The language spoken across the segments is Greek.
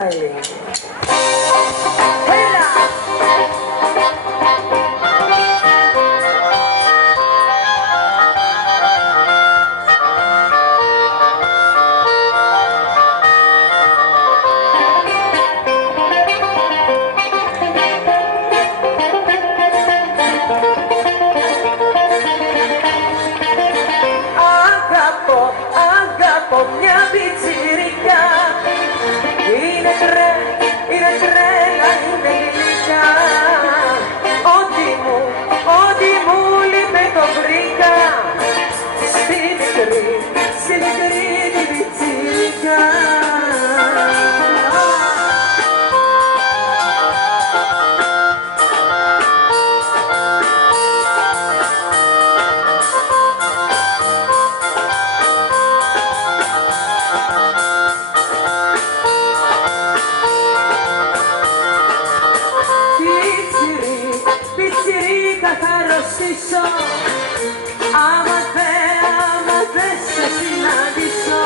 Αγαπώ μια πιτσιρικά. Είναι τρέλα, είναι γλυκά. Ό,τι μου λείπει το βρήκα. Στη μικρή τη πιτσιρικά. Πιτσιρίκα θα αρρωστήσω, άμα δεν σε συναντήσω.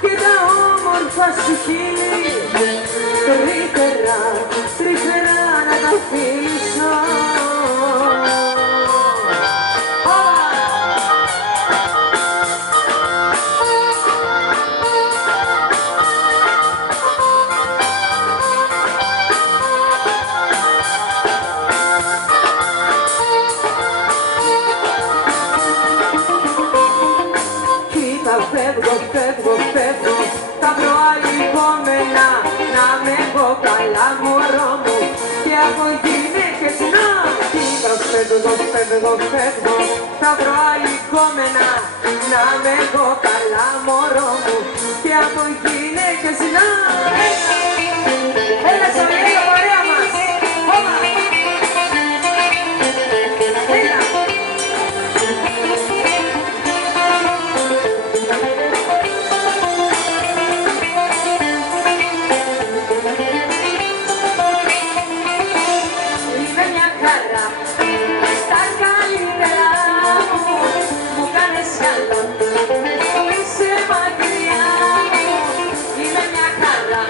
Και τα όμορφα σου χείλη, τρυφερά να τα φιλήσω. Φεύγω, θα βρω άλλη επόμενα. Να με έχω καλά μωρό μου και από γυναίκες να. Φεύγω, θα βρω άλλη επόμενα. Να με έχω καλά μωρό μου και από γυναίκες να. Έλα σε λίγο παρέα μας. Έλα. Στα καλύτερα μου κάνεις καλό, είσαι μακριά μου, είμαι μια χαρά.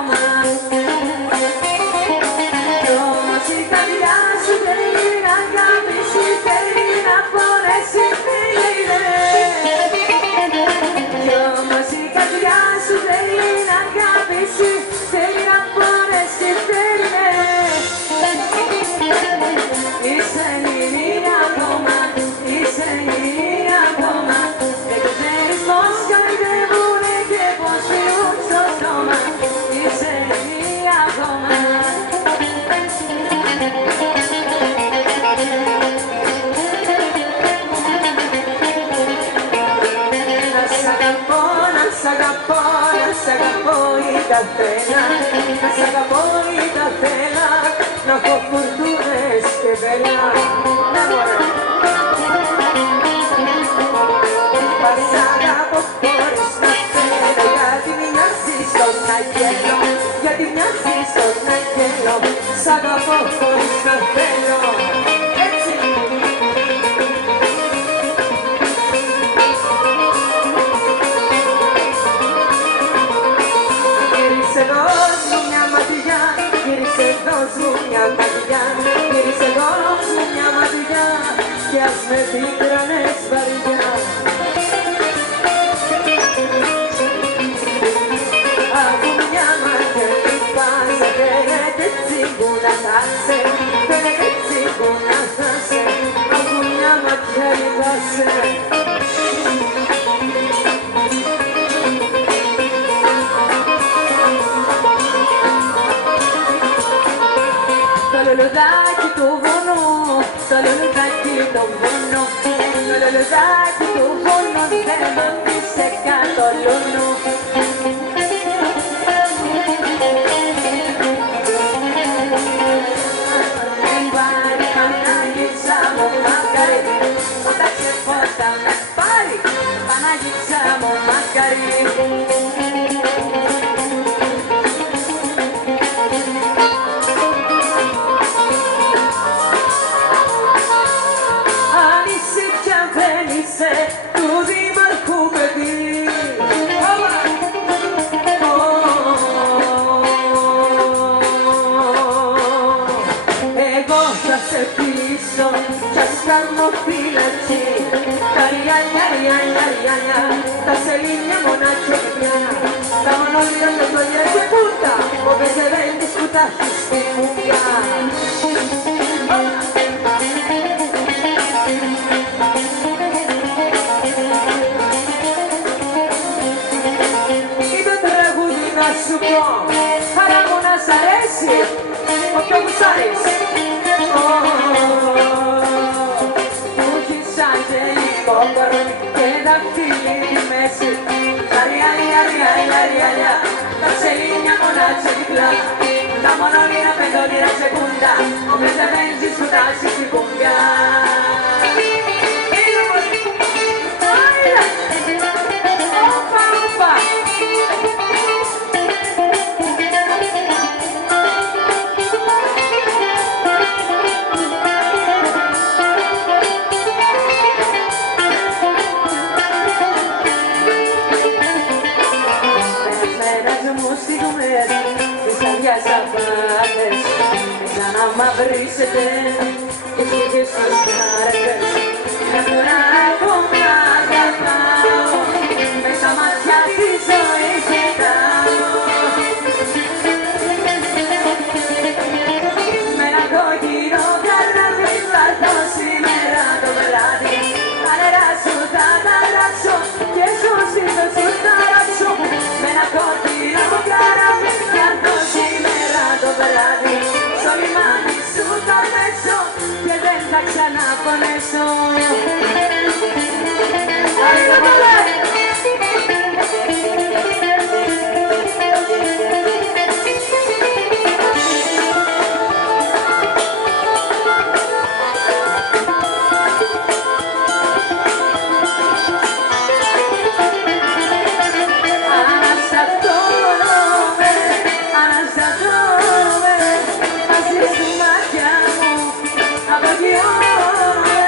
ακόμα. Κι όμως η καρδιά σου θέλει να αγαπήσει, θέλει να πονέσει, φίλε. Κι όμως η καρδιά σου θέλει να αγαπήσει, θέλει να πονέσει, φίλε. Είσαι λυρία ακόμα, είσαι λυρία ακόμα. Δεν ξέρεις πως καλυτεύουνε και πως φύγουν στο στόμα. Είσαι λυρία ακόμα. Να σ' αγαπώ, να σ' αγαπώ, να σ' αγαπώ ή καθένα. Να σ' αγαπώ ή καθένα. Να έχω φουρτούνες και βέλα. Ναι μωρέ. Θα σ' αγαπώ χωρίς να θέλω, γιατί μοιάζεις στον αγγέλο. Γιατί μοιάζεις στον αγγέλο. Σ' αγαπώ χωρίς να θέλω. Έτσι. Γύρισε δώσ' μου μια ματιά, γύρισε δώσ' μου μια ματιά, γύρισε δώσ' μου μια ματιά κι ας με πίκρανες βαριά. Αφού μια ματιά του πάσα φαίνεται έτσι που να χάσε, φαίνεται έτσι που να χάσε, αφού μια ματιά λυπάσαι. Το λουλουδάκι του βουνού, το λουλουδάκι του βουνού, το λουλουδάκι του βουνού δεν μ' αφήσε κάτω λουνού. Πάρει Παναγίτσα μου μακάρι, όταν σε φώτα με πάρει Παναγίτσα μου μακάρι. Του Δήμαρχου παιδί. Εγώ θα σε πείσω κι ας κάνω φυλακή. Τα ριαλιά, τα σελήνια μοναχιά, τα μονόλια με δολιά και πούτα, ο Βεζεβέντης που τα έχει στη μουγιά. Σου πω, χαρά μου να σ' αρέσει, όποιο μου σ' αρέσει. Μου έχεις αγγελικό κορμί και δαχτυλί τη μέση. Τα ριαλιά, τα σελήνια μονάτσια διπλά, τα μονόλυρα πεντόλυρα σεκούντα, ο Μπεζεβέντης που τα έχει στη κουμπιά. Να μαυρίσετε και φύγες στους χάρτες. Έμουνα ακόμα αγαπάω, μες στα μάτια τη ζωή κοιτάω. Με ένα κόκκινο καράβι θα έρθω σήμερα το βράδυ. Τα νερά σου θα τα ράξω και στο στήθο σου θα ράψω. Με ένα κόκκινο καράβι θα έρθω σήμερα το βράδυ. Στο λιμάνι σου θα πέσω και δεν θα ξαναπονέσω. Αναστατώ με μαζί σου μάτια μου, απαγειώνε,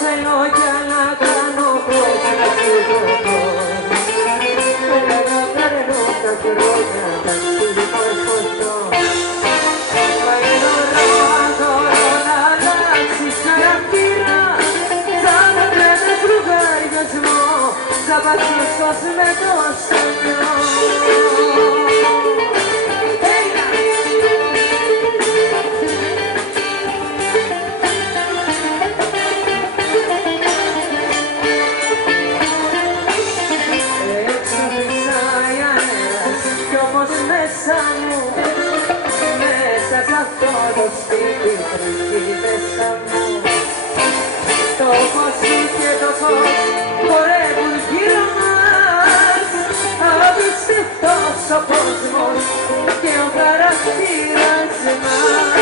θέλω κι άλλα κάνω χρόνια να φύγω. Περνώ τα χρόνια, τα στήλμα φωτό. Μα είναι αδωρό να αλλάξεις χαρακτήρα. Σαν να τρέμεις λογαριασμό, θα πατήσεις με το στενό. Μέσα σ' αυτό το σπίτι τρέχει μέσα μου. Το φως σου και το φως χορεύουν γύρω μας. Απίστευτος ο κόσμος και ο χαρακτήρας μας.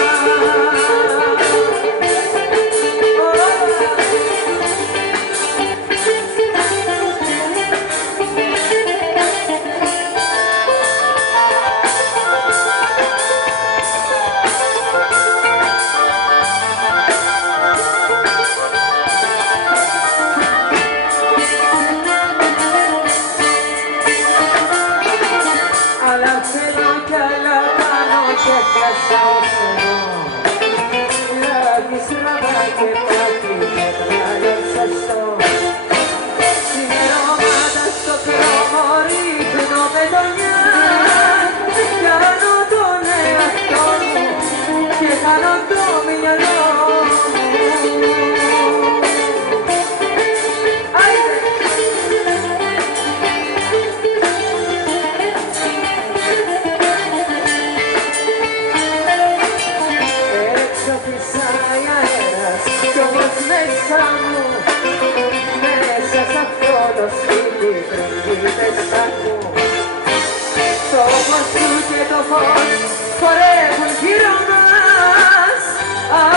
Το φως σου και το φως χορεύουν γύρω μας.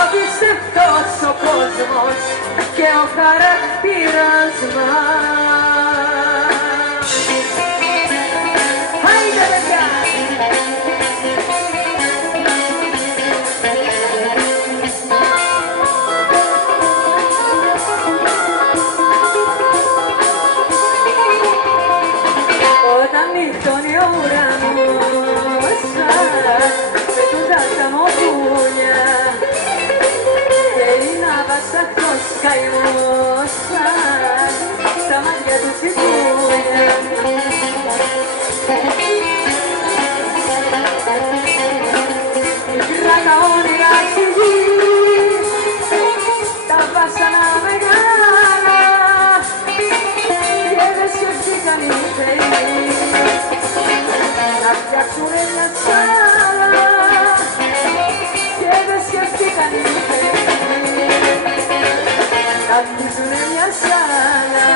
Απίστευτος ο κόσμος και ο χαρακτήρας μας. Άιντε παιδιά! Νύχτωνει ο ουρανός πετούν τα χαμογούνια και είναι αβασταχτός καημός στα μάτια του τσιπούνια. Μικρά τα όνειρα στη γη, τα βάσανα μεγάλα και δεν σκεφτήκαν οι θεοί να φτιάξουνε μια σάλα και δεν σκεφτήκαν οι θεοί να φτιάξουνε μια σάλα.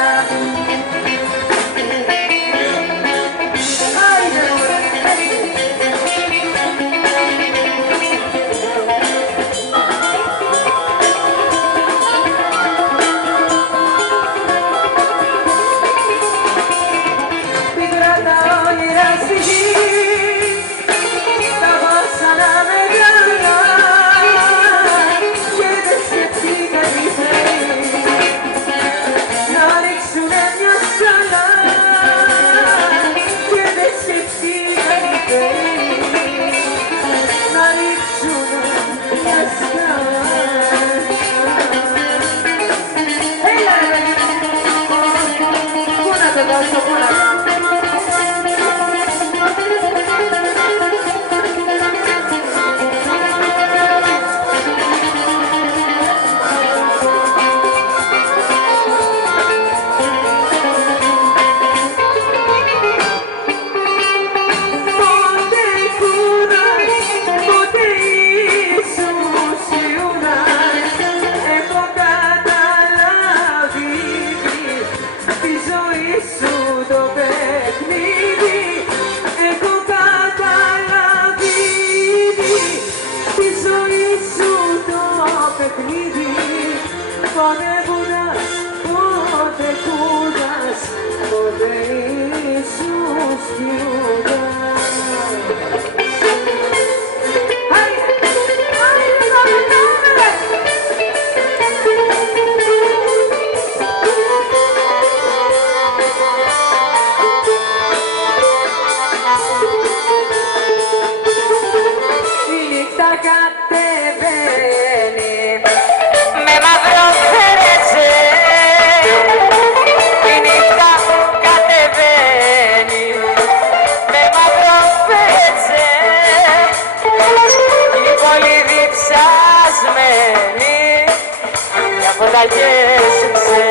φώτα γέσουξε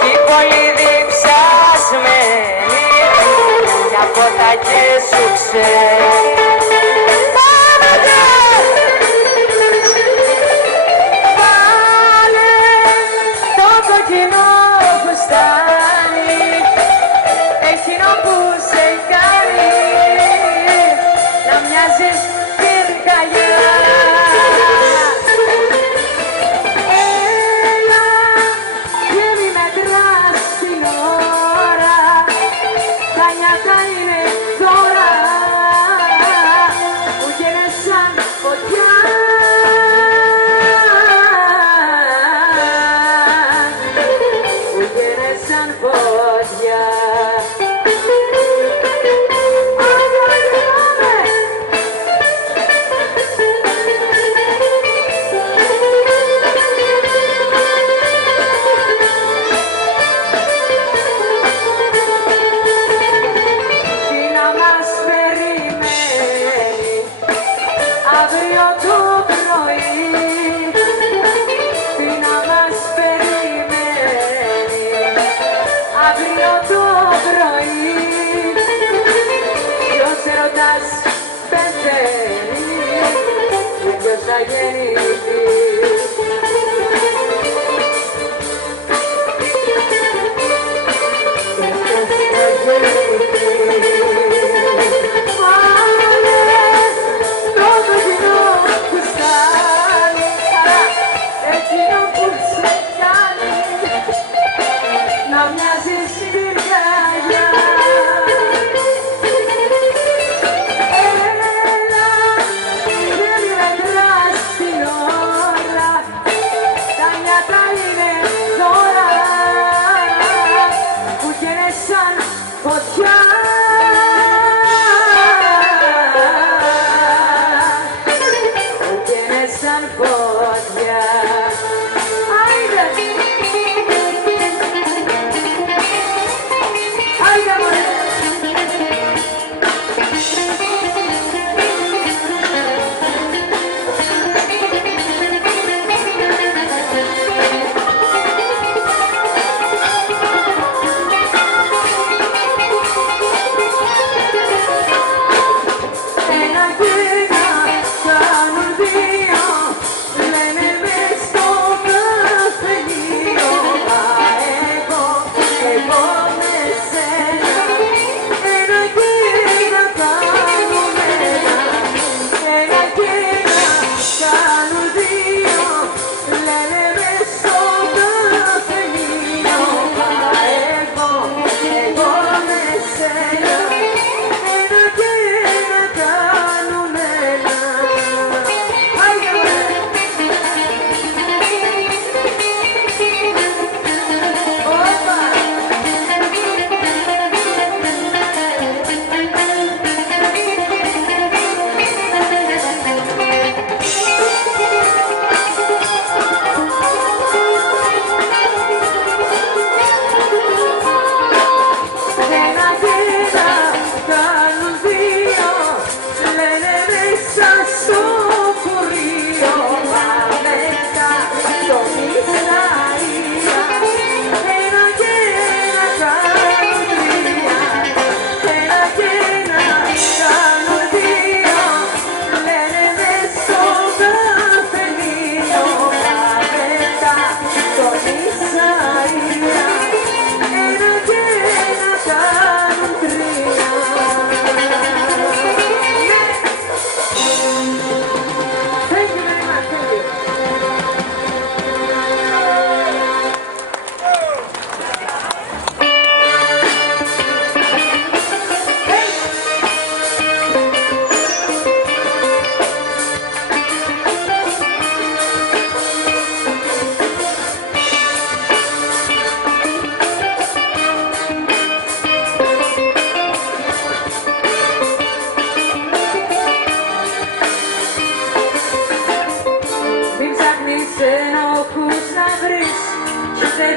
κι η πόλη διψασμένη μια φώτα γέσουξε. Βάλε το κοκκινό φουστάνι εκείνο που σε κάνει να μοιάζεις πυρκαγιά. Έλα και μη μετράς την ώρα, τα νιάτα είναι τώρα που γίνες σαν φωτιά. Που γίνες σαν φωτιά. Αύριο το πρωί, τι να μας περιμένει. Αύριο το πρωί, ποιος ερωτάς πεθαίνει και ποιος θα γεννηθεί.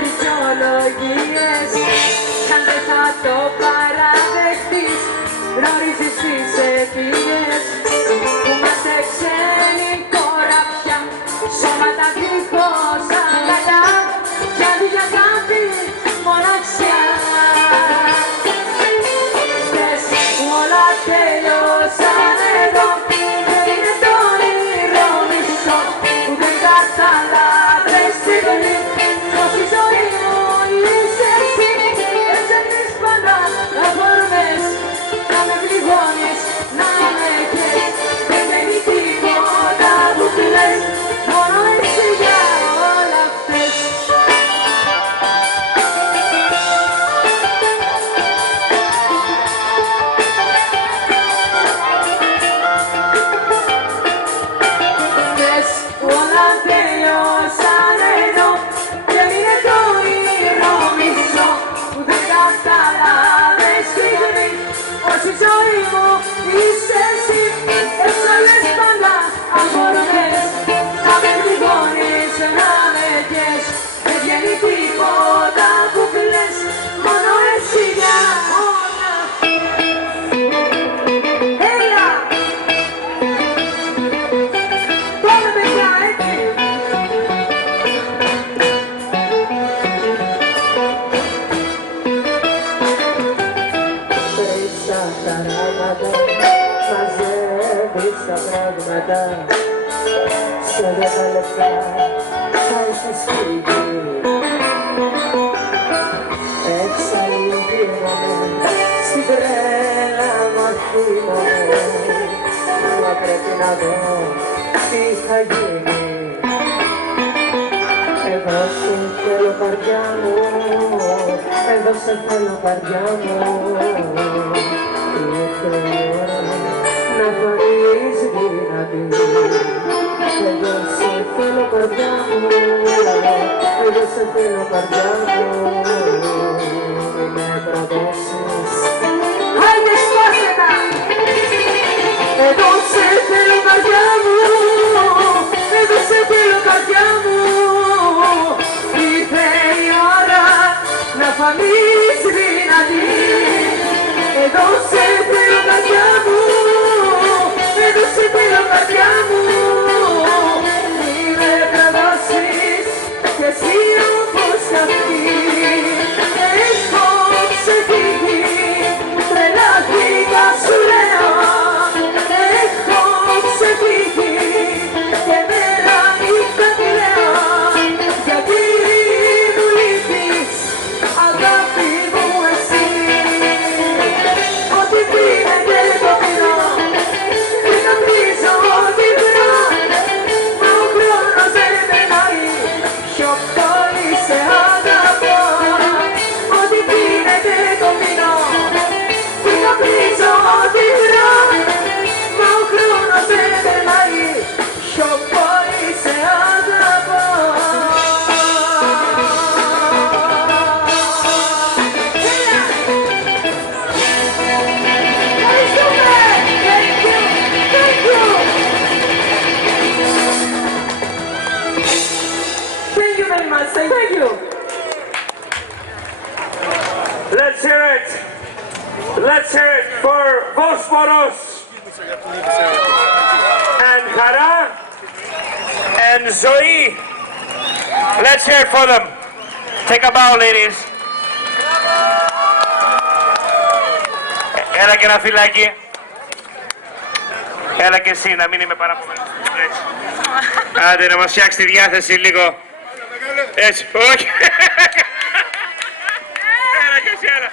δικαιολογίες κι αν δεν θα το παραδεχτείς γνωρίζεις τις αιτίες που είμαστε ξένοι τώρα πια σώματα δίχως να δω τι θα γίνει. Εδώ σε θέλω καρδιά μου, εδώ σε θέλω καρδιά μου. Ήρθε η ώρα να φανείς δυνατή. Εδώ σε θέλω καρδιά μου, εδώ σε θέλω καρδιά μου. Μην με προδώσεις. Άιντε σπάσε τα! Εδώ σε θέλω καρδιά μου, εδώ σε θέλω καρδιά μου. Ήρθε η ώρα να φανείς δυνατή. Εδώ σε θέλω καρδιά μου, εδώ σε θέλω καρδιά μου. Μη με προδώσεις κι εσύ όπως κι αυτή. Έχω ξεφύγει, τρελάθηκα σου λέω. Έχω ξεφύγει και μέρα νύχτα κλαίω. Γιατί μου λείπεις αγάπη μου εσύ. Ό,τι πίνεται το πίνω, τι καπνίζω ό,τι βρω. Μα ο χρόνος δεν περνάει, πιο πολύ σε αγαπώ. Ό,τι πίνεται το πίνω, τι καπνίζω ό,τι βρω. Μα ο χρόνος δεν περνάει, πιο πολύ σε αγαπώ. Ευχαριστούμε! Thank you! Thank you! Thank you very much. Thank you. Let's hear it. Let's hear it for Bosporos and Hara and Zoe. Let's hear it for them. Take a bow, ladies. Έλα και ένα φυλάκι. Έλα και εσύ, να μην είμαι παραπονεμένος. Έτσι. Άντε να μας φτιάξει τη διάθεση λίγο. Έτσι, όχι. Έλα και εσύ, έλα.